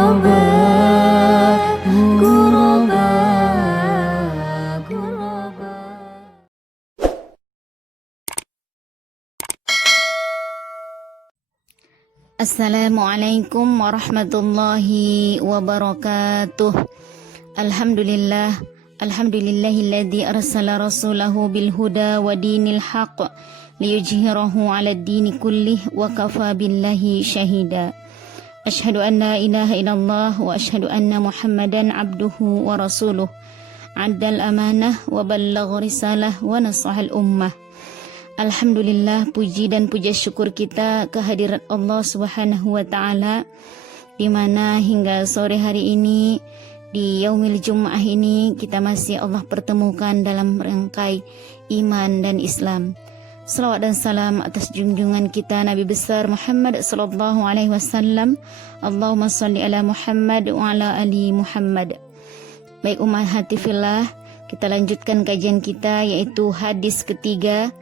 غربا غربا غربا. Assalamualaikum warahmatullahi wabarakatuh. Alhamdulillah, alhamdulillahilladzi arsala rasulahu bil huda wa dinil haqq liyujhirahu 'alad dini kullih wa kafa billahi syahida. Asyhadu an la ilaha illallah wa asyhadu anna Muhammadan abduhu wa rasuluh. Addal amanah wa ballagha risalah wa nasahal ummah. Alhamdulillah, puji dan puja syukur kita kehadirat Allah Subhanahu wa taala, di mana hingga sore hari ini di Yaumil Jum'ah ini kita masih Allah pertemukan dalam rangkai iman dan Islam. Salawat dan salam atas junjungan kita Nabi besar Muhammad sallallahu alaihi wasallam. Allahumma shalli ala Muhammad wa ala ali Muhammad. Baik umat hati fillah, kita lanjutkan kajian kita yaitu hadis ketiga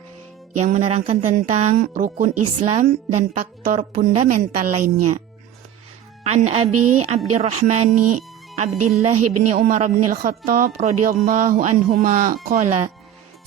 yang menerangkan tentang rukun Islam dan faktor fundamental lainnya. An Abi Abdurrahmani Abdullah bin Umar bin Al-Khattab radhiyallahu anhuma qala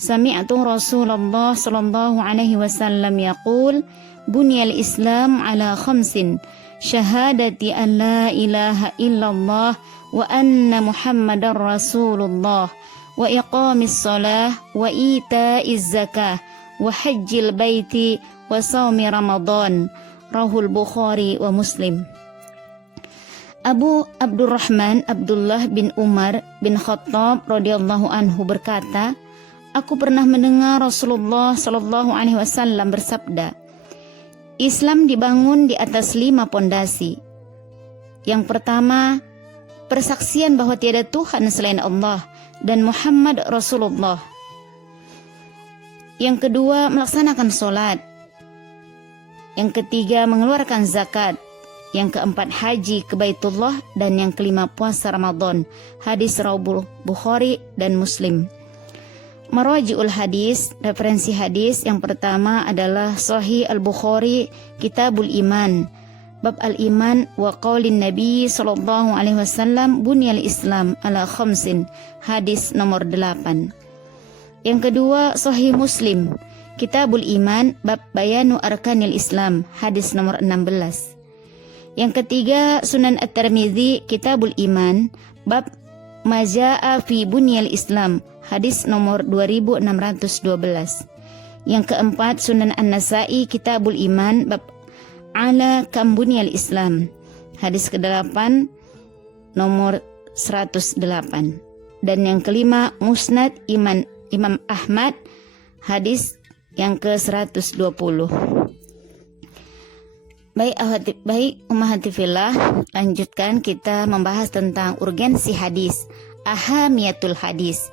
sami'tu Rasulullah sallallahu alaihi wasallam yaqul bunyal Islam ala khamsin syahadati an la ilaha illallah wa anna Muhammadar Rasulullah wa iqamis shalah wa ita'iz zakah wa hajjil baiti wa saumi Ramadan. Rahul Bukhari wa Muslim. Abu Abdurrahman Abdullah bin Umar bin Khattab radhiyallahu anhu berkata, aku pernah mendengar Rasulullah sallallahu alaihi wasallam bersabda, Islam dibangun di atas 5 pondasi. Yang pertama, persaksian bahwa tiada Tuhan selain Allah dan Muhammad Rasulullah. Yang kedua, melaksanakan sholat. Yang ketiga, mengeluarkan zakat. Yang keempat, haji ke Baitullah. Dan yang kelima, puasa Ramadan. Hadis Rawul Bukhari dan Muslim. Maraji'ul hadis, referensi hadis yang pertama adalah Sahih Al-Bukhari, Kitabul Iman, Bab Al-Iman wa qaulin Nabi sallallahu alaihi wasallam bunyal Islam ala khamsin, hadis nomor 8. Yang kedua, Sahih Muslim, Kitabul Iman, Bab Bayanu Arkanil Islam, hadis nomor 16. Yang ketiga, Sunan At-Tirmidzi, Kitabul Iman, Bab Maja'a fi Bunyal Islam, hadis nomor 2612. Yang keempat, Sunan An-Nasa'i, Kitabul Iman, Bab Ala Kam Bunyal Islam, hadis ke-8 nomor 108. Dan yang kelima, Musnad Imam Ahmad, hadis yang ke-120. Baik umat hati fillah, lanjutkan kita membahas tentang urgensi hadis, ahamiyatul hadis.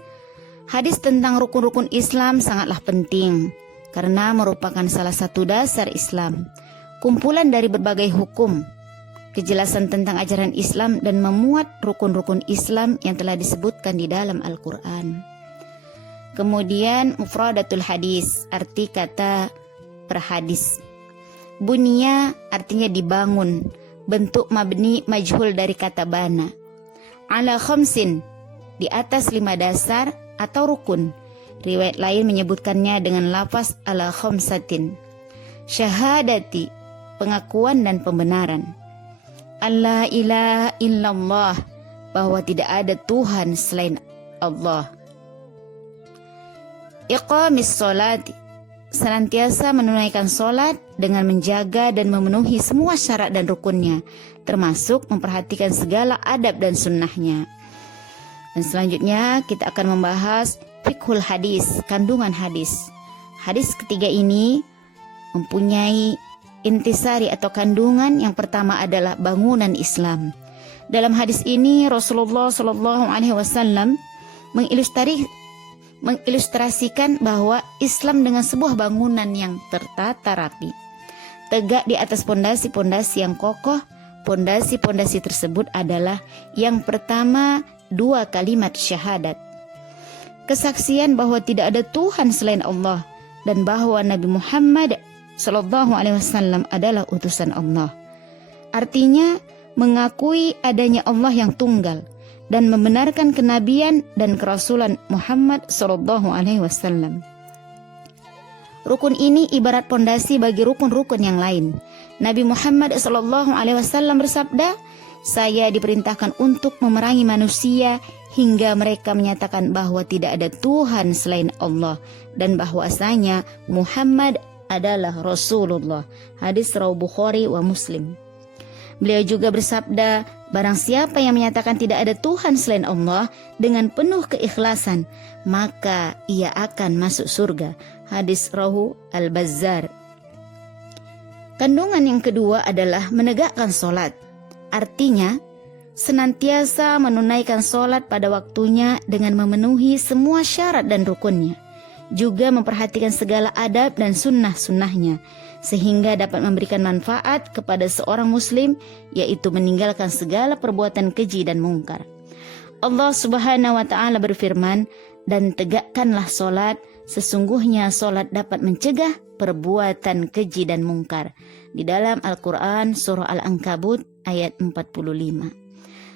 Hadis tentang rukun-rukun Islam sangatlah penting karena merupakan salah satu dasar Islam, kumpulan dari berbagai hukum, kejelasan tentang ajaran Islam dan memuat rukun-rukun Islam yang telah disebutkan di dalam Al-Quran. Kemudian mufradatul hadis, arti kata per hadis. Bunya artinya dibangun, bentuk mabni majhul dari kata bana. Ala khamsin, di atas 5 dasar atau rukun. Riwayat lain menyebutkannya dengan lafaz ala khamsatin. Syahadati, pengakuan dan pembenaran. Allah ilaha illallah, bahwa tidak ada Tuhan selain Allah. Iqamis sholati, senantiasa menunaikan sholat dengan menjaga dan memenuhi semua syarat dan rukunnya, termasuk memperhatikan segala adab dan sunnahnya. Dan selanjutnya kita akan membahas fiqhul hadis, kandungan hadis. Hadis ketiga ini mempunyai intisari atau kandungan. Yang pertama adalah bangunan Islam. Dalam hadis ini Rasulullah sallallahu alaihi wasallam mengilustrasikan bahwa Islam dengan sebuah bangunan yang tertata rapi, tegak di atas pondasi-pondasi yang kokoh. Pondasi-pondasi tersebut adalah yang pertama, 2 kalimat syahadat, kesaksian bahwa tidak ada Tuhan selain Allah dan bahwa Nabi Muhammad sallallahu alaihi wasallam adalah utusan Allah. Artinya mengakui adanya Allah yang tunggal, dan membenarkan kenabian dan kerasulan Muhammad SAW. Rukun ini ibarat pondasi bagi rukun-rukun yang lain. Nabi Muhammad SAW bersabda, "Saya diperintahkan untuk memerangi manusia hingga mereka menyatakan bahwa tidak ada Tuhan selain Allah dan bahwasanya Muhammad adalah Rasulullah." Hadis riwayat Bukhari wa Muslim. Beliau juga bersabda, barang siapa yang menyatakan tidak ada Tuhan selain Allah dengan penuh keikhlasan, maka ia akan masuk surga. Hadis Rahu Al-Bazzar. Kandungan yang kedua adalah menegakkan sholat. Artinya, senantiasa menunaikan sholat pada waktunya dengan memenuhi semua syarat dan rukunnya. Juga memperhatikan segala adab dan sunnah-sunnahnya, sehingga dapat memberikan manfaat kepada seorang muslim, yaitu meninggalkan segala perbuatan keji dan mungkar. Allah Subhanahu wa ta'ala berfirman, "Dan tegakkanlah solat, sesungguhnya solat dapat mencegah perbuatan keji dan mungkar." Di dalam Al-Quran surah Al-Ankabut ayat 45.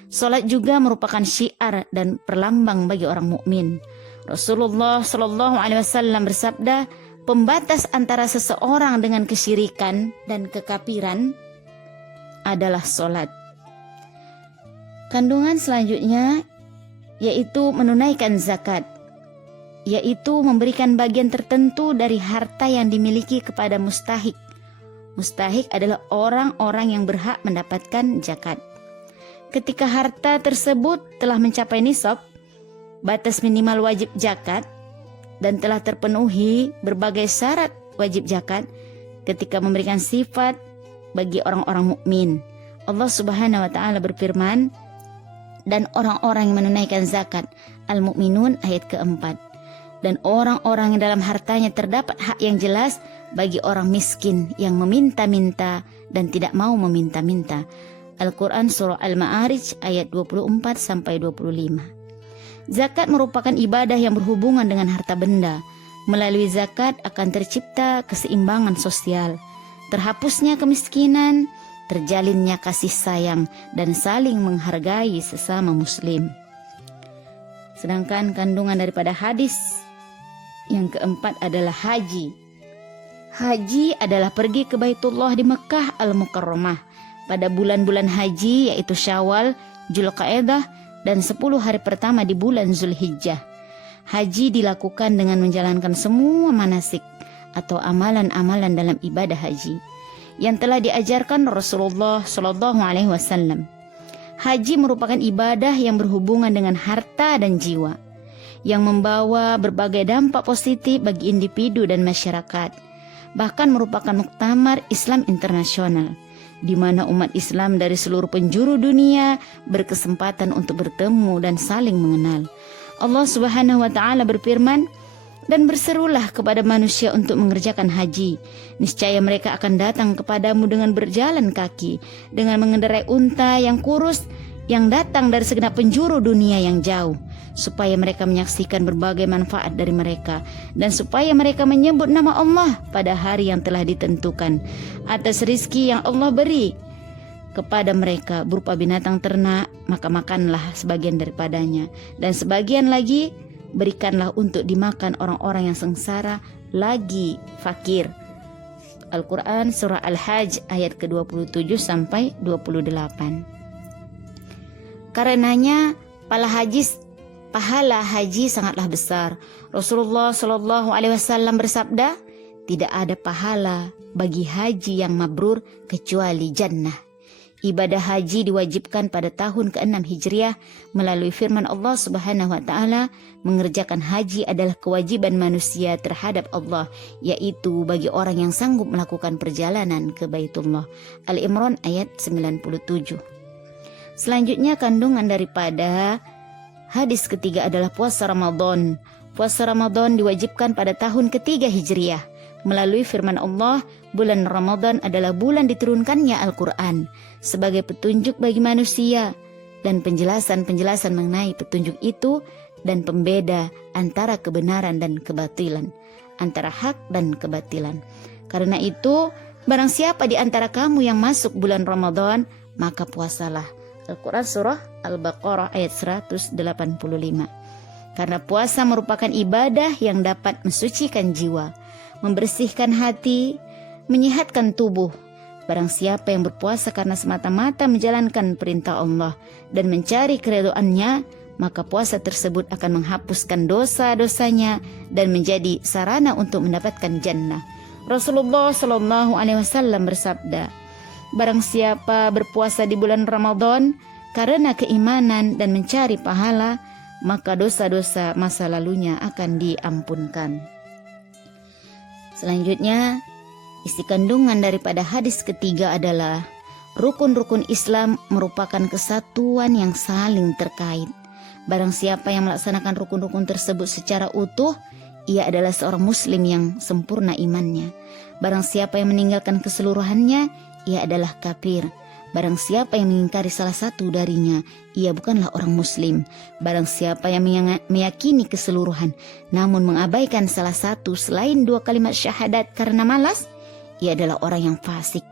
Solat juga merupakan syiar dan perlambang bagi orang mukmin. Rasulullah SAW bersabda, pembatas antara seseorang dengan kesyirikan dan kekafiran adalah solat. Kandungan selanjutnya yaitu menunaikan zakat, yaitu memberikan bagian tertentu dari harta yang dimiliki kepada mustahik. Mustahik adalah orang-orang yang berhak mendapatkan zakat. Ketika harta tersebut telah mencapai nisab, batas minimal wajib zakat, dan telah terpenuhi berbagai syarat wajib zakat, ketika memberikan sifat bagi orang-orang mukmin. Allah Subhanahu wa ta'ala berfirman, dan orang-orang yang menunaikan zakat, Al-Mu'minun ayat keempat. Dan orang-orang yang dalam hartanya terdapat hak yang jelas bagi orang miskin yang meminta-minta dan tidak mau meminta-minta. Al-Quran surah Al-Ma'arij ayat 24-25. Zakat merupakan ibadah yang berhubungan dengan harta benda. Melalui zakat akan tercipta keseimbangan sosial, terhapusnya kemiskinan, terjalinnya kasih sayang, dan saling menghargai sesama muslim. Sedangkan kandungan daripada hadis yang keempat adalah haji. Haji adalah pergi ke Baitullah di Mekah Al-Mukarramah pada bulan-bulan haji, yaitu Syawal, Dzulqa'dah, dan 10 hari pertama di bulan Zulhijjah. Haji dilakukan dengan menjalankan semua manasik atau amalan-amalan dalam ibadah haji yang telah diajarkan Rasulullah SAW. Haji merupakan ibadah yang berhubungan dengan harta dan jiwa, yang membawa berbagai dampak positif bagi individu dan masyarakat. Bahkan merupakan muktamar Islam internasional, di mana umat Islam dari seluruh penjuru dunia berkesempatan untuk bertemu dan saling mengenal. Allah Subhanahu wa ta'ala berfirman, dan berserulah kepada manusia untuk mengerjakan haji. Niscaya mereka akan datang kepadamu dengan berjalan kaki, dengan mengendarai unta yang kurus, yang datang dari segenap penjuru dunia yang jauh, supaya mereka menyaksikan berbagai manfaat dari mereka, dan supaya mereka menyebut nama Allah pada hari yang telah ditentukan, atas rizki yang Allah beri kepada mereka berupa binatang ternak, maka makanlah sebagian daripadanya, dan sebagian lagi berikanlah untuk dimakan orang-orang yang sengsara lagi fakir. Al-Quran surah Al-Hajj ayat ke-27 sampai 28. Karenanya pahala haji sangatlah besar. Rasulullah SAW bersabda, tidak ada pahala bagi haji yang mabrur kecuali jannah. Ibadah haji diwajibkan pada tahun ke-6 Hijriah melalui firman Allah Subhanahu wa ta'ala, mengerjakan haji adalah kewajiban manusia terhadap Allah, yaitu bagi orang yang sanggup melakukan perjalanan ke Baitullah. Al-Imran ayat 97. Selanjutnya kandungan daripada hadis ketiga adalah puasa Ramadan. Puasa Ramadan diwajibkan pada tahun ketiga Hijriah melalui firman Allah, bulan Ramadan adalah bulan diturunkannya Al-Quran sebagai petunjuk bagi manusia dan penjelasan-penjelasan mengenai petunjuk itu dan pembeda antara kebenaran dan kebatilan, antara hak dan kebatilan. Karena itu, barang siapa di antara kamu yang masuk bulan Ramadan, maka puasalah. Al-Quran Surah Al-Baqarah ayat 185. Karena puasa merupakan ibadah yang dapat mensucikan jiwa, membersihkan hati, menyehatkan tubuh. Barang siapa yang berpuasa karena semata-mata menjalankan perintah Allah dan mencari keridhaan-Nya, maka puasa tersebut akan menghapuskan dosa-dosanya dan menjadi sarana untuk mendapatkan jannah. Rasulullah SAW bersabda, barang siapa berpuasa di bulan Ramadan karena keimanan dan mencari pahala, maka dosa-dosa masa lalunya akan diampunkan. Selanjutnya, isi kandungan daripada hadis ketiga adalah rukun-rukun Islam merupakan kesatuan yang saling terkait. Barang siapa yang melaksanakan rukun-rukun tersebut secara utuh, ia adalah seorang muslim yang sempurna imannya. Barang siapa yang meninggalkan keseluruhannya, ia adalah kafir. Barang siapa yang mengingkari salah satu darinya, ia bukanlah orang muslim. Barang siapa yang meyakini keseluruhan namun mengabaikan salah satu selain 2 kalimat syahadat karena malas, ia adalah orang yang fasik.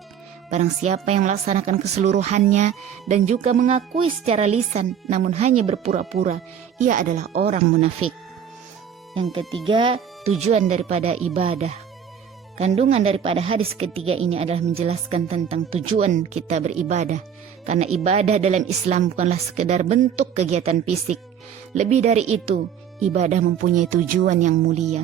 Barang siapa yang melaksanakan keseluruhannya dan juga mengakui secara lisan namun hanya berpura-pura, ia adalah orang munafik. Yang ketiga, tujuan daripada ibadah. Kandungan daripada hadis ketiga ini adalah menjelaskan tentang tujuan kita beribadah. Karena ibadah dalam Islam bukanlah sekedar bentuk kegiatan fisik. Lebih dari itu, ibadah mempunyai tujuan yang mulia.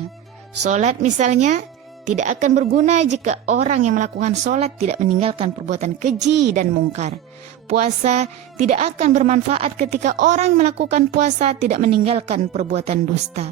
Solat misalnya tidak akan berguna jika orang yang melakukan solat tidak meninggalkan perbuatan keji dan mungkar. Puasa tidak akan bermanfaat ketika orang melakukan puasa tidak meninggalkan perbuatan dusta.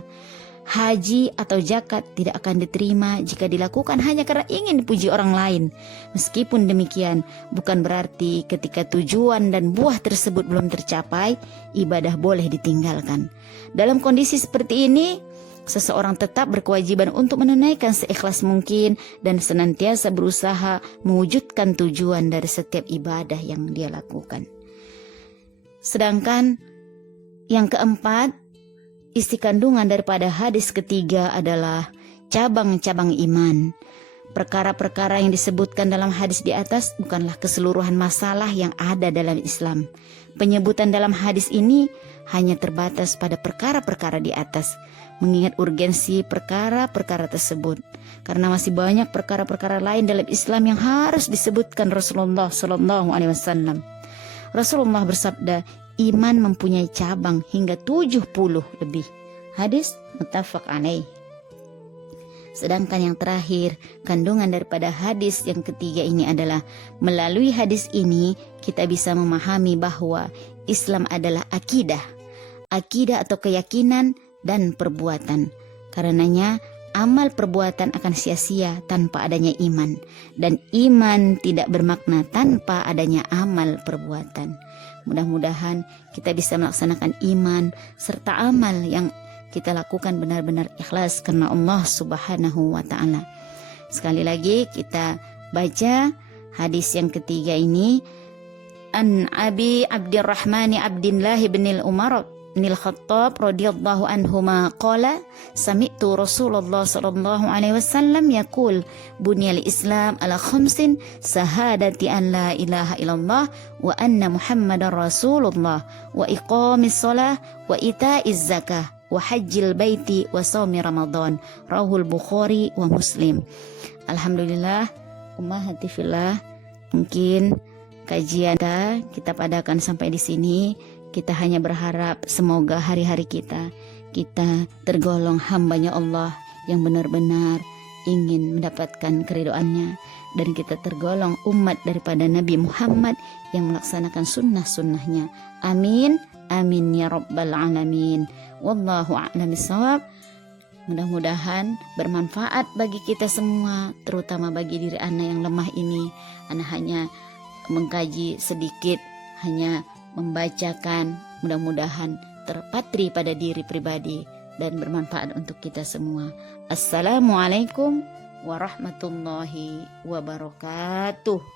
Haji atau zakat tidak akan diterima jika dilakukan hanya karena ingin dipuji orang lain. Meskipun demikian, bukan berarti ketika tujuan dan buah tersebut belum tercapai, ibadah boleh ditinggalkan. Dalam kondisi seperti ini, seseorang tetap berkewajiban untuk menunaikan seikhlas mungkin dan senantiasa berusaha mewujudkan tujuan dari setiap ibadah yang dia lakukan. Sedangkan yang keempat, isi kandungan daripada hadis ketiga adalah cabang-cabang iman. Perkara-perkara yang disebutkan dalam hadis di atas bukanlah keseluruhan masalah yang ada dalam Islam. Penyebutan dalam hadis ini hanya terbatas pada perkara-perkara di atas, mengingat urgensi perkara-perkara tersebut. Karena masih banyak perkara-perkara lain dalam Islam yang harus disebutkan Rasulullah SAW. Rasulullah bersabda, iman mempunyai cabang hingga 70 lebih. Hadis muttafaq alaih. Sedangkan yang terakhir, kandungan daripada hadis yang ketiga ini adalah melalui hadis ini kita bisa memahami bahwa Islam adalah akidah atau keyakinan dan perbuatan. Karenanya amal perbuatan akan sia-sia tanpa adanya iman, dan iman tidak bermakna tanpa adanya amal perbuatan. Mudah-mudahan kita bisa melaksanakan iman serta amal yang kita lakukan benar-benar ikhlas karena Allah Subhanahu wa ta'ala. Sekali lagi kita baca hadis yang ketiga ini. An Abi Abdurrahman Abdillah bin Umar bin Khattab radhiyallahu anhuma qala sami'tu Rasulullah sallallahu alaihi wasallam yaqul bunyal Islam ala khamsin sahadati an la ilaha illallah wa anna Muhammadar Rasulullah wa iqamis shalah wa ita'iz zakah wa hajjil baiti wa shaumi Ramadan. Rawahul Bukhari wa Muslim. Alhamdulillah, ummahati fillah, mungkin kajian kita padakan sampai di sini. Kita hanya berharap semoga hari-hari kita tergolong hambanya Allah yang benar-benar ingin mendapatkan keridhaannya, dan kita tergolong umat daripada Nabi Muhammad yang melaksanakan sunnah-sunnahnya. Amin, amin ya rabbal alamin. Wallahu a'lam bishawab. Mudah-mudahan bermanfaat bagi kita semua, terutama bagi diri Ana yang lemah ini. Ana hanya mengkaji sedikit, hanya membacakan, mudah-mudahan terpatri pada diri pribadi dan bermanfaat untuk kita semua. Assalamualaikum warahmatullahi wabarakatuh.